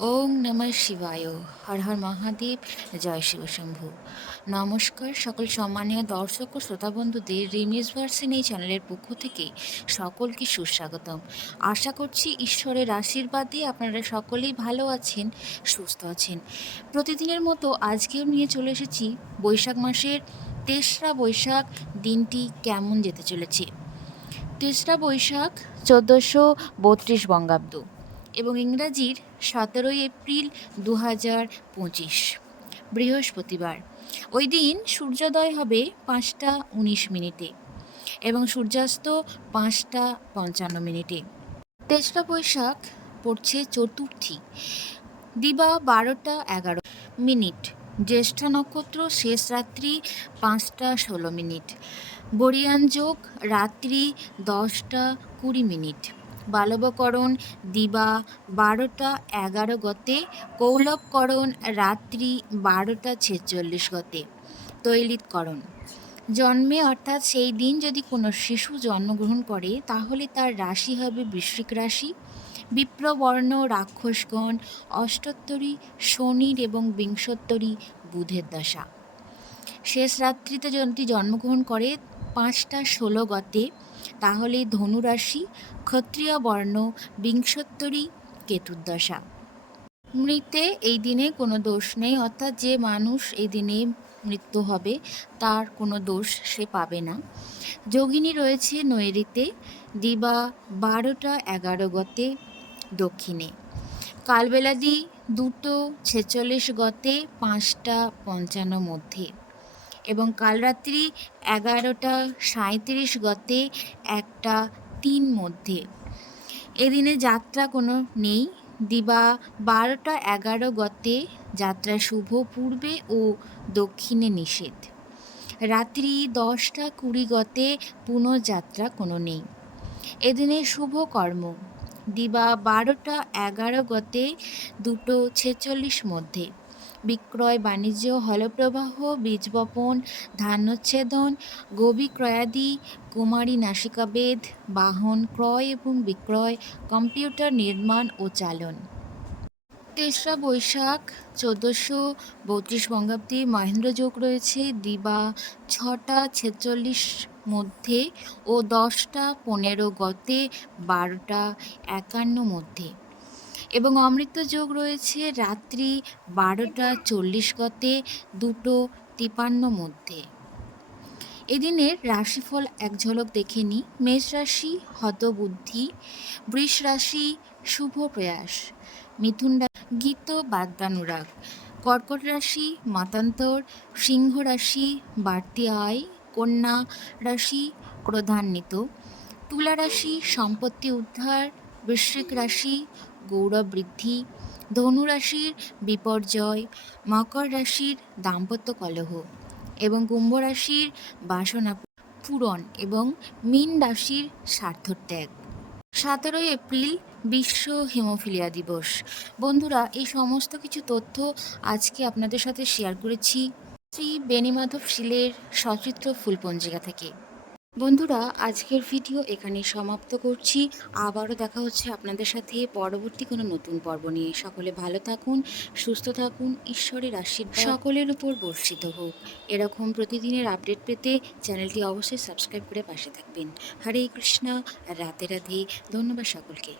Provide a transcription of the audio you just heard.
ওং নমঃ শিবায়, হর হর মহাদেব, জয় শিবশম্ভু। নমস্কার সকল সম্মানীয় দর্শক ও শ্রোতা বন্ধুদের রিমিস ভার্সেন এই চ্যানেলের পক্ষ থেকে সকলকে সুস্বাগতম। আশা করছি ঈশ্বরের আশীর্বাদে আপনারা সকলেই ভালো আছেন, সুস্থ আছেন। প্রতিদিনের মতো আজকেও নিয়ে চলে এসেছি বৈশাখ মাসের তেসরা বৈশাখ দিনটি কেমন যেতে চলেছে? তেসরা বৈশাখ চোদ্দোশো বত্রিশ বঙ্গাব্দ। এবং ইংরাজির সতেরোই এপ্রিল দু হাজার পঁচিশ, বৃহস্পতিবার। ওই দিন সূর্যোদয় হবে পাঁচটা উনিশ মিনিটে এবং সূর্যাস্ত পাঁচটা পঞ্চান্ন মিনিটে। তেসরা বৈশাখ পড়ছে চতুর্থী, দিবা বারোটা এগারো মিনিট, জ্যেষ্ঠ নক্ষত্র শেষ রাত্রি পাঁচটা ষোলো মিনিট, বরিয়ান যোগ রাত্রি দশটা কুড়ি মিনিট। বালবকরণ দিবা বারোটা এগারো গতে, কৌলবকরণ রাত্রি বারোটা ছেচল্লিশ গতে। তৈলিতকরণ। জন্মে অর্থাৎ সেই দিন যদি কোনো শিশু জন্মগ্রহণ করে, তাহলে তার রাশি হবে বৃশ্চিক রাশি। বিপ্রবর্ণ রাক্ষসগণ, অষ্টোত্তরী শনির এবং বিংশোত্তরী বুধের দশা। শেষ রাত্রিতে যদি জন্মগ্রহণ করে, পাঁচটা ষোলো গতে তাহলে ধনুরাশি, ক্ষত্রিয় বর্ণ, বিংশোত্তরী কেতুর্দশা মৃতে এই দিনে কোনো দোষ নেই, অর্থাৎ যে মানুষ এই দিনে মৃত্যু হবে, তার কোনো দোষ সে পাবে না। যোগিনী রয়েছে নৈরিতে দিবা বারোটা এগারো গতে দক্ষিণে। কালবেলাদি দুটো ছেচল্লিশ গতে পাঁচটা পঞ্চান্ন মধ্যে। এবং কাল রাত্রি এগারোটা সাঁত্রিশ গতে একটা তিন মধ্যে। এদিনে যাত্রা কোনো নেই। দিবা বারোটা এগারো গতে যাত্রা শুভ পূর্বে ও দক্ষিণে নিষেধ। রাত্রি দশটা কুড়ি গতে পুনঃযাত্রা কোনো নেই। এদিনে শুভ কর্ম। দিবা বারোটা এগারো গতে দুটো ছেচল্লিশ মধ্যে। বিক্রয় বাণিজ্য, হলপ্রবাহ, বীজ বপন ধান্যচ্ছেদন গোবী ক্রয়াদি, কুমারী নাসিকাবেদ বাহন ক্রয় এবং বিক্রয়, কম্পিউটার নির্মাণ ও চালন। তেসরা বৈশাখ, চোদ্দোশো বত্রিশ বঙ্গাব্দে মহেন্দ্র যোগ রয়েছে। দিবা ছটা ছেচল্লিশ মধ্যে ও দশটা পনেরো গতে বারোটা একান্ন মধ্যে। এবং অমৃত যোগ রয়েছে রাত্রি বারোটা চল্লিশ গতে দুটো তিপান্ন মধ্যে। এদিনের রাশিফল এক ঝলক দেখে নিই মেষ রাশি, হতবুদ্ধি। বৃষ রাশি, শুভ প্রয়াস। মিথুন গীত, বাদ্যানুরাগ। কর্কট রাশি, মাতান্তর। সিংহ রাশি, বাড়তি আয়। কন্যা রাশি, ক্রোধান্বিত। তুলা রাশি, সম্পত্তি উদ্ধার। বৃশ্চিক রাশি গৌরব বৃদ্ধি ধনু রাশির বিপর্যয়, মকর রাশির দাম্পত্য কলহ এবং কুম্ভ রাশির বাসনা পূরণ এবং মীন রাশির স্বার্থত্যাগ। সতেরোই এপ্রিল বিশ্ব হিমোফিলিয়া দিবস। বন্ধুরা, এই সমস্ত কিছু তথ্য আজকে আপনাদের সাথে শেয়ার করেছি শ্রী বেণীমাধব শিলের সচিত্র ফুলপঞ্জিকা থেকে। বন্ধুরা, আজকের ভিডিও এখানে সমাপ্ত করছি। আবারও দেখা হচ্ছে আপনাদের সাথে পরবর্তী কোনো নতুন পর্ব নিয়ে। সকলে ভালো থাকুন, সুস্থ থাকুন, ঈশ্বরের আশীর্বাদ সকলের উপর বর্ষিত হোক। এরকম প্রতিদিনের আপডেট পেতে চ্যানেলটি অবশ্যই সাবস্ক্রাইব করে পাশে থাকবেন। হরে কৃষ্ণ রাতে রাধে। ধন্যবাদ সকলকে।